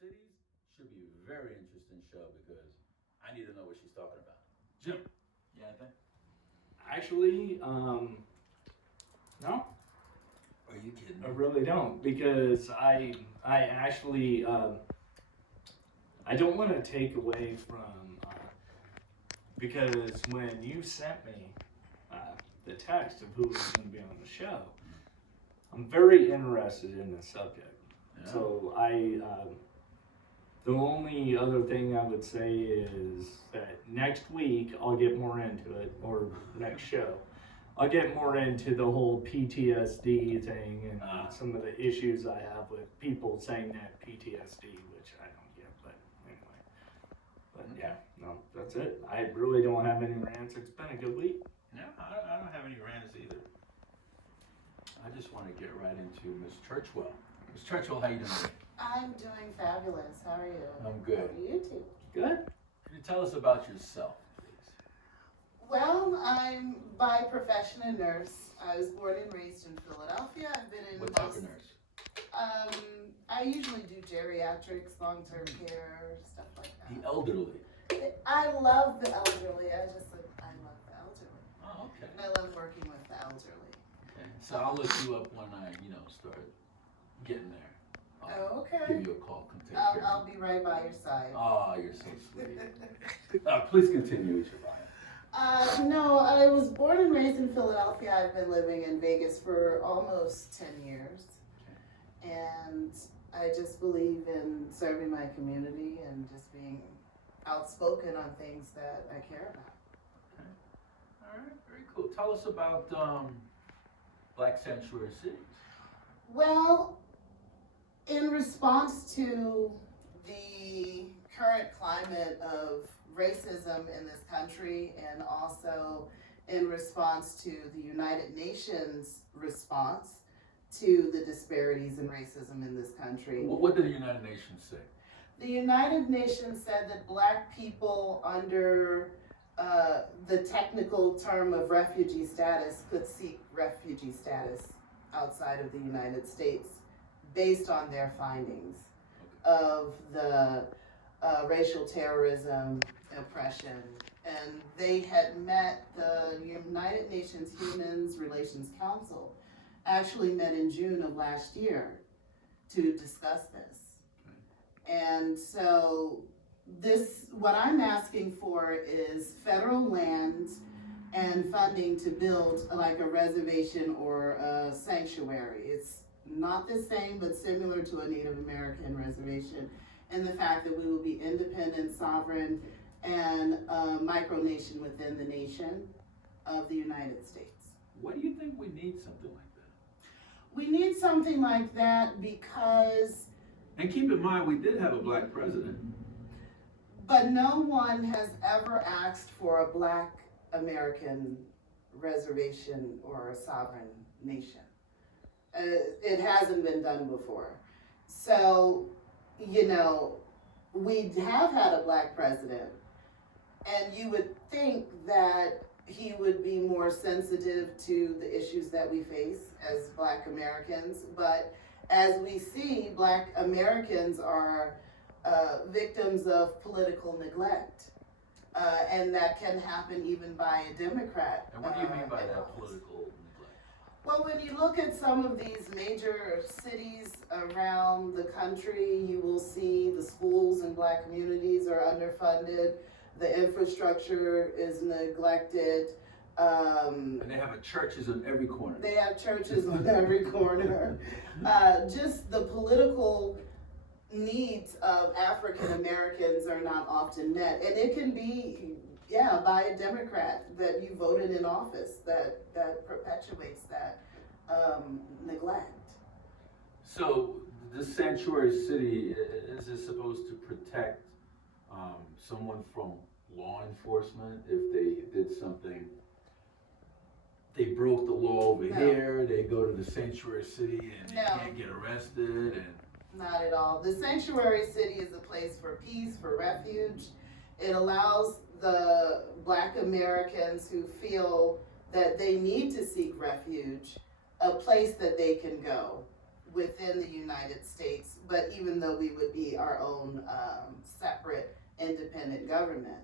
cities should be a very interesting show because I need to know what she's talking about. Jim, you got anything? Actually, no, Are you kidding I me? really don't because I actually I don't want to take away from because when you sent me uh, the text of who was going to be on the show, I'm very interested in the subject. Yeah. So the only other thing I would say is that next week I'll get more into it, or next show. I'll get more into the whole PTSD thing and some of the issues I have with people saying that PTSD, which I don't get, but anyway. But yeah, no, that's it. I really don't have any rants. It's been a good week. No, I don't have any rants either. I just want to get right into Miss Churchwell. Miss Churchwell, how you doing? I'm doing fabulous. How are you? I'm good. How are you too? Good. Can you tell us about yourself, please? Well, I'm by profession a nurse. I was born and raised in Philadelphia. I've been in What type of nurse? I usually do geriatrics, long-term care, stuff like The that. elderly. I love the elderly. I love the elderly. Oh, okay. I love working with the elderly. Okay. So I'll look you up when I, start getting there. Oh, okay. Give you a call. Come take care I'll of me. be right by your side. Oh, you're so sweet. Please continue with your bio. No, I was born and raised in Philadelphia. I've been living in Vegas for almost 10 years. And I just believe in serving my community and just being outspoken on things that I care about. Okay. All right. Very cool. Tell us about Black Sanctuary Cities. Well, in response to the current climate of racism in this country, and also in response to the United Nations response to the disparities in racism in this country. What did the United Nations say? The United Nations said that Black people under the technical term of refugee status could seek refugee status outside of the United States based on their findings of the racial terrorism, oppression. And they had met the United Nations Human Relations Council, actually met in June of last year to discuss this. And so what I'm asking for is federal land and funding to build like a reservation or a sanctuary. It's not the same, but similar to a Native American reservation, and the fact that we will be independent, sovereign, and a micronation within the nation of the United States. Why do you think we need something like that? We need something like that because, And keep in mind, we did have a Black president. but no one has ever asked for a Black American reservation or a sovereign nation. It hasn't been done before. So, we have had a Black president, and you would think that he would be more sensitive to the issues that we face as Black Americans, but as we see, Black Americans are victims of political neglect, and that can happen even by a Democrat. And what do you mean by in that office. political neglect? Well, when you look at some of these major cities around the country, you will see the schools in Black communities are underfunded, the infrastructure is neglected. And they have churches on every corner. They have churches on every corner. Just the political needs of African Americans are not often met. And it can be, by a Democrat that you voted in office that perpetuates that neglect. So this sanctuary city, is it supposed to protect someone from law enforcement if they did something? They broke the law over here, they go to the sanctuary city and they can't get arrested and... Not at all. The sanctuary city is a place for peace, for refuge. It allows the Black Americans who feel that they need to seek refuge a place that they can go within the United States, but even though we would be our own separate independent government.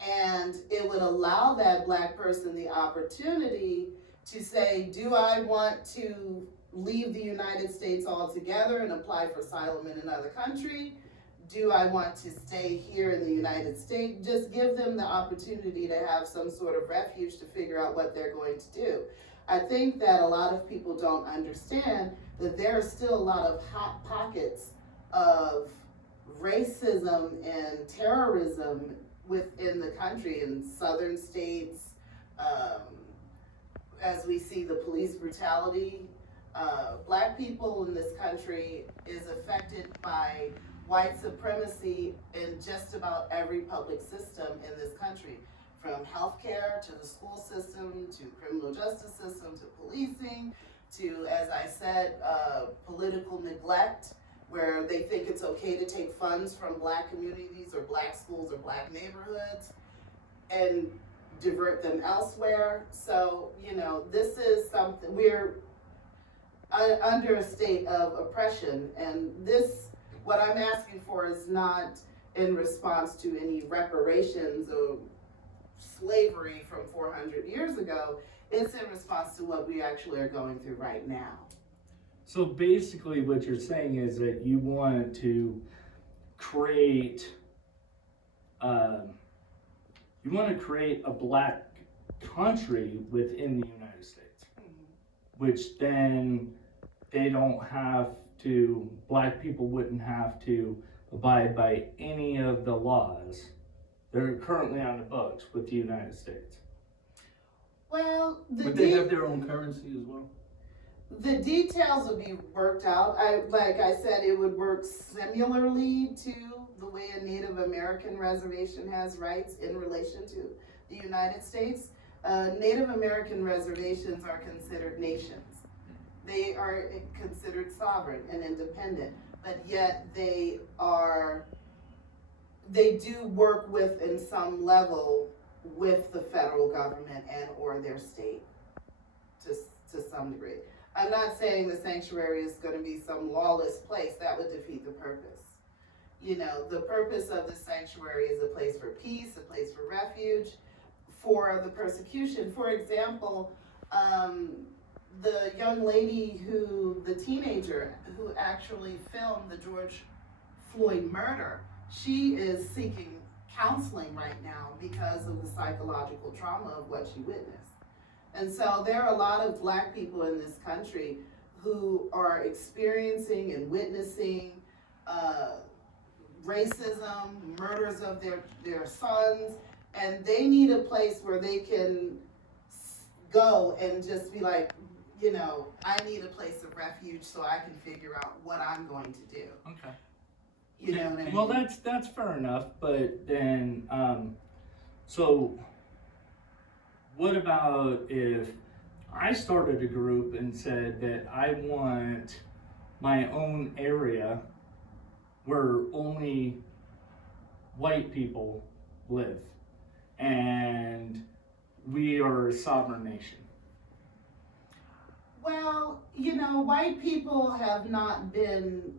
And it would allow that Black person the opportunity to say, do I want to leave the United States altogether and apply for asylum in another country? Do I want to stay here in the United States? Just give them the opportunity to have some sort of refuge to figure out what they're going to do. I think that a lot of people don't understand that there are still a lot of hot pockets of racism and terrorism within the country, in southern states, as we see the police brutality. Black people in this country is affected by white supremacy in just about every public system in this country, from healthcare to the school system to criminal justice system to policing to, as I said, political neglect, where they think it's okay to take funds from Black communities or Black schools or Black neighborhoods and divert them elsewhere. So, you know, this is something, we're under a state of oppression, and this, what I'm asking for is not in response to any reparations or slavery from 400 years ago. It's in response to what we actually are going through right now. So basically what you're saying is that you want to create a Black country within the United States, which then they don't have to, Black people wouldn't have to abide by any of the laws that are currently on the books with the United States. Well, Would they have their own currency as well? the details would be worked out. Like I said, it would work similarly to the way a Native American reservation has rights in relation to the United States. Native American reservations are considered nations. They are considered sovereign and independent, but yet they do work with, in some level, with the federal government and or their state to some degree. I'm not saying the sanctuary is going to be some lawless place. That would defeat the purpose. You know, the purpose of the sanctuary is a place for peace, a place for refuge, for the persecution. For example, the young lady the teenager who actually filmed the George Floyd murder, she is seeking counseling right now because of the psychological trauma of what she witnessed. And so there are a lot of Black people in this country who are experiencing and witnessing racism, murders of their sons, and they need a place where they can go and just be like, you know, I need a place of refuge so I can figure out what I'm going to do. Okay. You know what I mean? Well, that's fair enough, but then, so what about if I started a group and said that I want my own area where only white people live, and we are a sovereign nation? Well, you know, white people have not been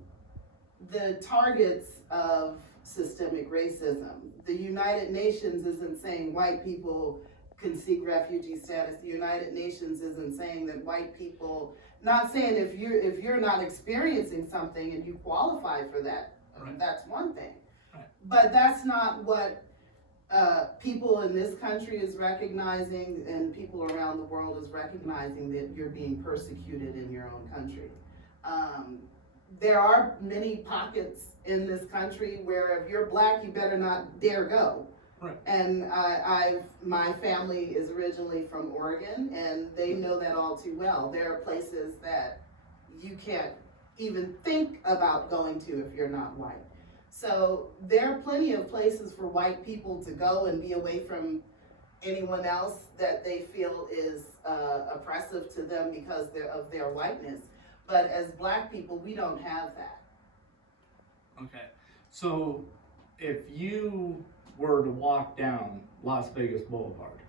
the targets of systemic racism. The United Nations isn't saying white people can seek refugee status. The United Nations isn't saying that white people, not saying if you're not experiencing something and you qualify for that, Right. That's one thing. Right. But that's not what people in this country is recognizing, and people around the world is recognizing, that you're being persecuted in your own country. There are many pockets in this country where if you're Black, you better not dare go. Right. And my family is originally from Oregon, and they know that all too well. There are places that you can't even think about going to if you're not white. So there are plenty of places for white people to go and be away from anyone else that they feel is oppressive to them because of their whiteness. But as Black people, we don't have that. Okay, so if you were to walk down Las Vegas Boulevard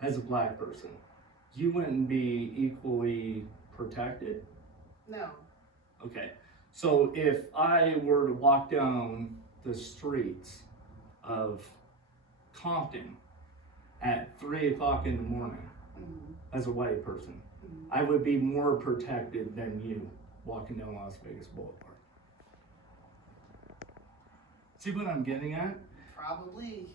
as a Black person, you wouldn't be equally protected? No. Okay, so if I were to walk down the streets of Compton at 3 o'clock in the morning Mhm. as a white person, Mhm. I would be more protected than you walking down Las Vegas Boulevard. See what I'm getting at? Probably.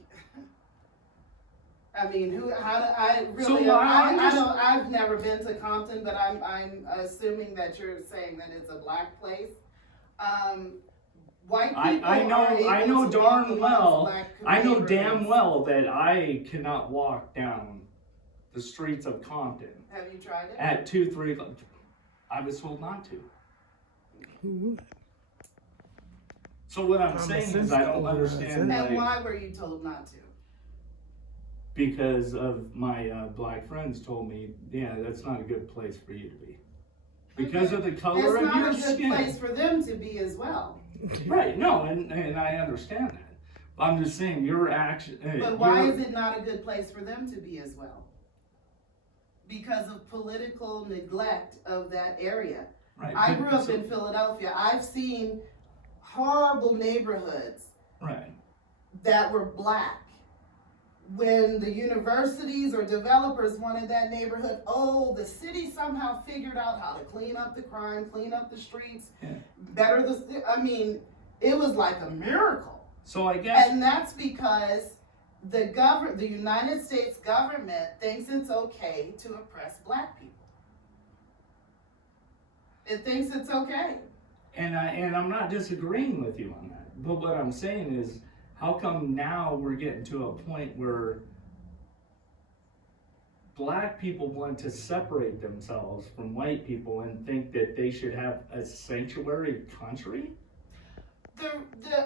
I mean, I really, So I'm just- I've never been to Compton, but I'm assuming that you're saying that it's a black place. White people I know- are able I know to darn walk well- amongst black I know damn neighborhoods. well that I cannot walk down the streets of Compton Have you tried it? at 2, 3 o'clock. I was told not to. So what I'm Common saying sense is I don't over understand, And like, why were you told not to? because of my black friends told me, yeah, that's not a good place for you to be. Because of the color It's of your not a good skin. place for them to be as well. Right, no, and I understand that. I'm just saying your action. But why is it not a good place for them to be as well? Because of political neglect of that area. Right, I but- grew up so- in Philadelphia. I've seen horrible neighborhoods Right, that were black. When the universities or developers wanted that neighborhood, the city somehow figured out how to clean up the crime, clean up the streets, Yeah. better it was like a miracle. so I guess. And that's because the United States government thinks it's okay to oppress black people. It thinks it's okay. And I'm not disagreeing with you on that. But what I'm saying is, how come now we're getting to a point where black people want to separate themselves from white people and think that they should have a sanctuary country?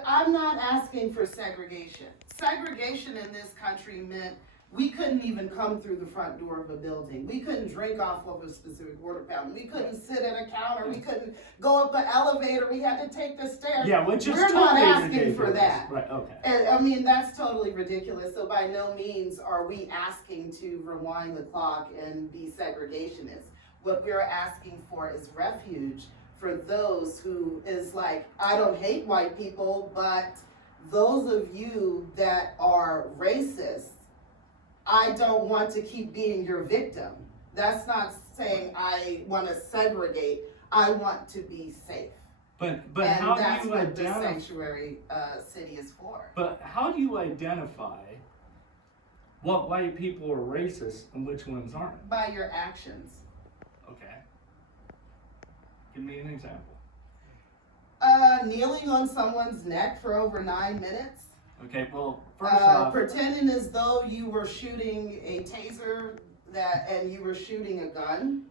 I'm not asking for segregation. Segregation in this country meant we couldn't even come through the front door of a building. We couldn't drink off of a specific water fountain. We couldn't sit at a counter. We couldn't go up an elevator. We had to take the stairs. Yeah, which is We're totally not asking ridiculous. for that. Right, okay. And, I mean, that's totally ridiculous. So by no means are we asking to rewind the clock and be segregationists. What we're asking for is refuge for those who is like, I don't hate white people, but those of you that are racist, I don't want to keep being your victim. That's saying I want to segregate. I want to be safe. But And how that's do you what the identify? sanctuary city is for. But how do you identify what white people are racist and which ones aren't? By your actions. Okay. Give me an example. Kneeling on someone's neck for over 9 minutes. Okay, well, first off, Pretending as though you were shooting a taser and you were shooting a gun.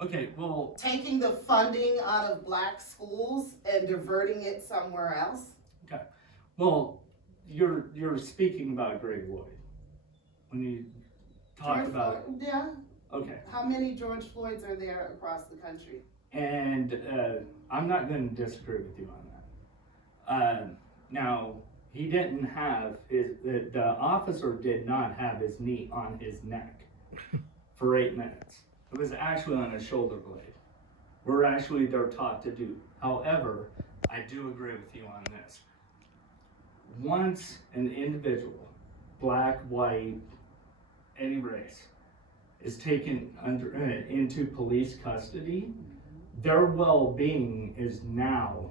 okay, well, Taking the funding out of black schools and diverting it somewhere else. well, you're speaking about Greg Lloyd when you talked George about Floyd, yeah. okay, How many George Floyds are there across the country? and I'm not going to disagree with you on that. Now, he didn't have the officer did not have his knee on his neck for 8 minutes. It was actually on his shoulder blade. They're taught to do. However, I do agree with you on this. Once an individual, black, white, any race, is taken into police custody, their well-being is now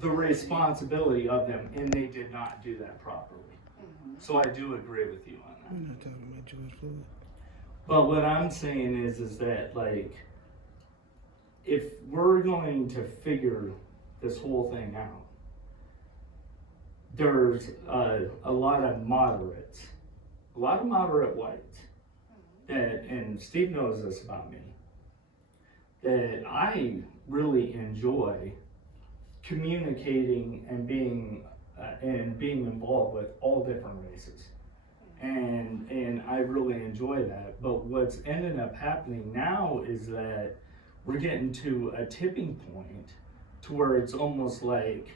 the responsibility of them, and they did not do that properly. Mhm. So I do agree with you on that. We're not talking about George Floyd. But what I'm saying is that, like, if we're going to figure this whole thing out, there's a lot of moderates, a lot of moderate whites that, and Steve knows this about me, that I really enjoy communicating and being involved with all different races. And I really enjoy that. But what's ended up happening now is that we're getting to a tipping point to where it's almost like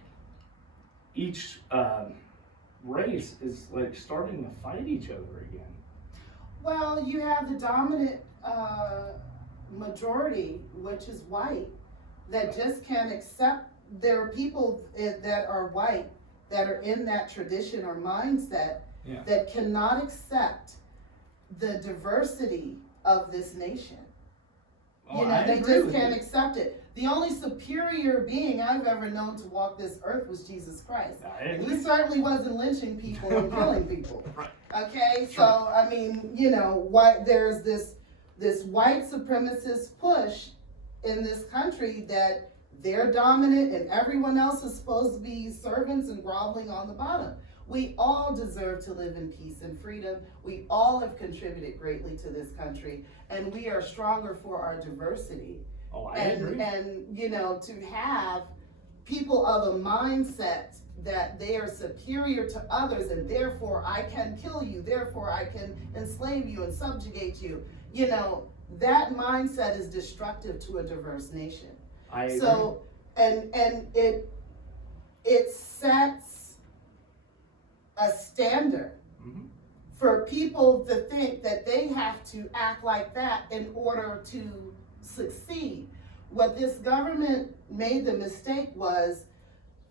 each race is like starting to fight each other again. Well, you have the dominant majority, which is white, that just can't accept. There are people that are white that are in that tradition or mindset Yeah. that cannot accept the diversity of this nation. Oh, You know, I they agree just with can't you. accept it. The only superior being I've ever known to walk this earth was Jesus Christ. I And agree. he certainly wasn't lynching people and killing people. Right. Okay, Sure. so I mean, you know, why there's this white supremacist push in this country that they're dominant and everyone else is supposed to be servants and groveling on the bottom. We all deserve to live in peace and freedom. We all have contributed greatly to this country, and we are stronger for our diversity. Oh, I agree. And you know, to have people of a mindset that they are superior to others and therefore I can kill you, therefore I can enslave you and subjugate you, you know, that mindset is destructive to a diverse nation. I agree. So, and it sets a standard Mhm. for people to think that they have to act like that in order to succeed. What this government made the mistake was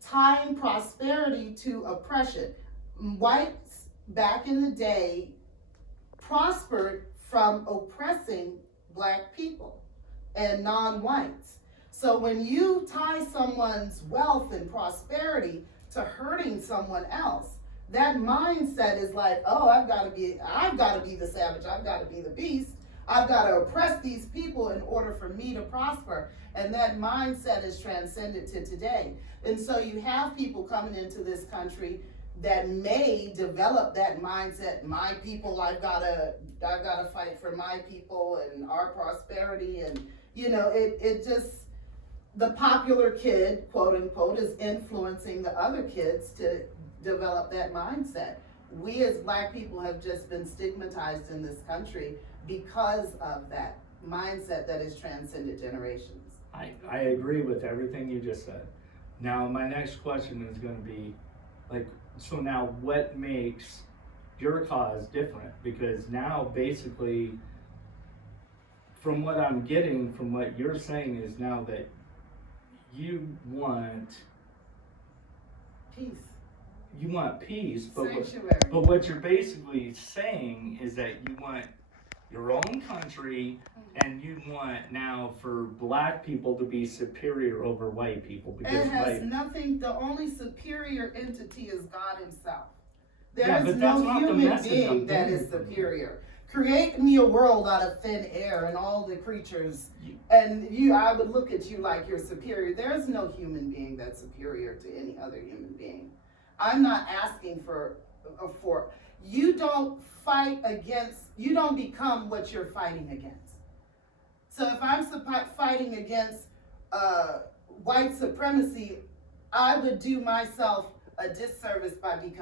tying prosperity to oppression. Whites back in the day prospered from oppressing black people and non-whites. So when you tie someone's wealth and prosperity to hurting someone else, that mindset is like, oh, I've got to be the savage, I've got to be the beast, I've got to oppress these people in order for me to prosper. And that mindset is transcended to today. And so you have people coming into this country that may develop that mindset, my people, I've got to fight for my people and our prosperity. And, you know, it just, the popular kid, quote unquote, is influencing the other kids to develop that mindset. We as black people have just been stigmatized in this country because of that mindset that has transcended generations. I agree with everything you just said. Now, my next question is going to be, like, so now what makes your cause different? Because now, basically, from what I'm getting from what you're saying is now that you want Peace. Sanctuary. but what you're basically saying is that you want your own country and you want now for black people to be superior over white people because It has white. nothing, the only superior entity is God himself. There Yeah, is but that's no not the human message I'm being that getting is from you. superior. Create me a world out of thin air and all the creatures, You- and I would look at you like you're superior. There is no human being that's superior to any other human being. I'm not asking for, you don't fight against, you don't become what you're fighting against. So if I'm fighting against white supremacy, I would do myself a disservice by becoming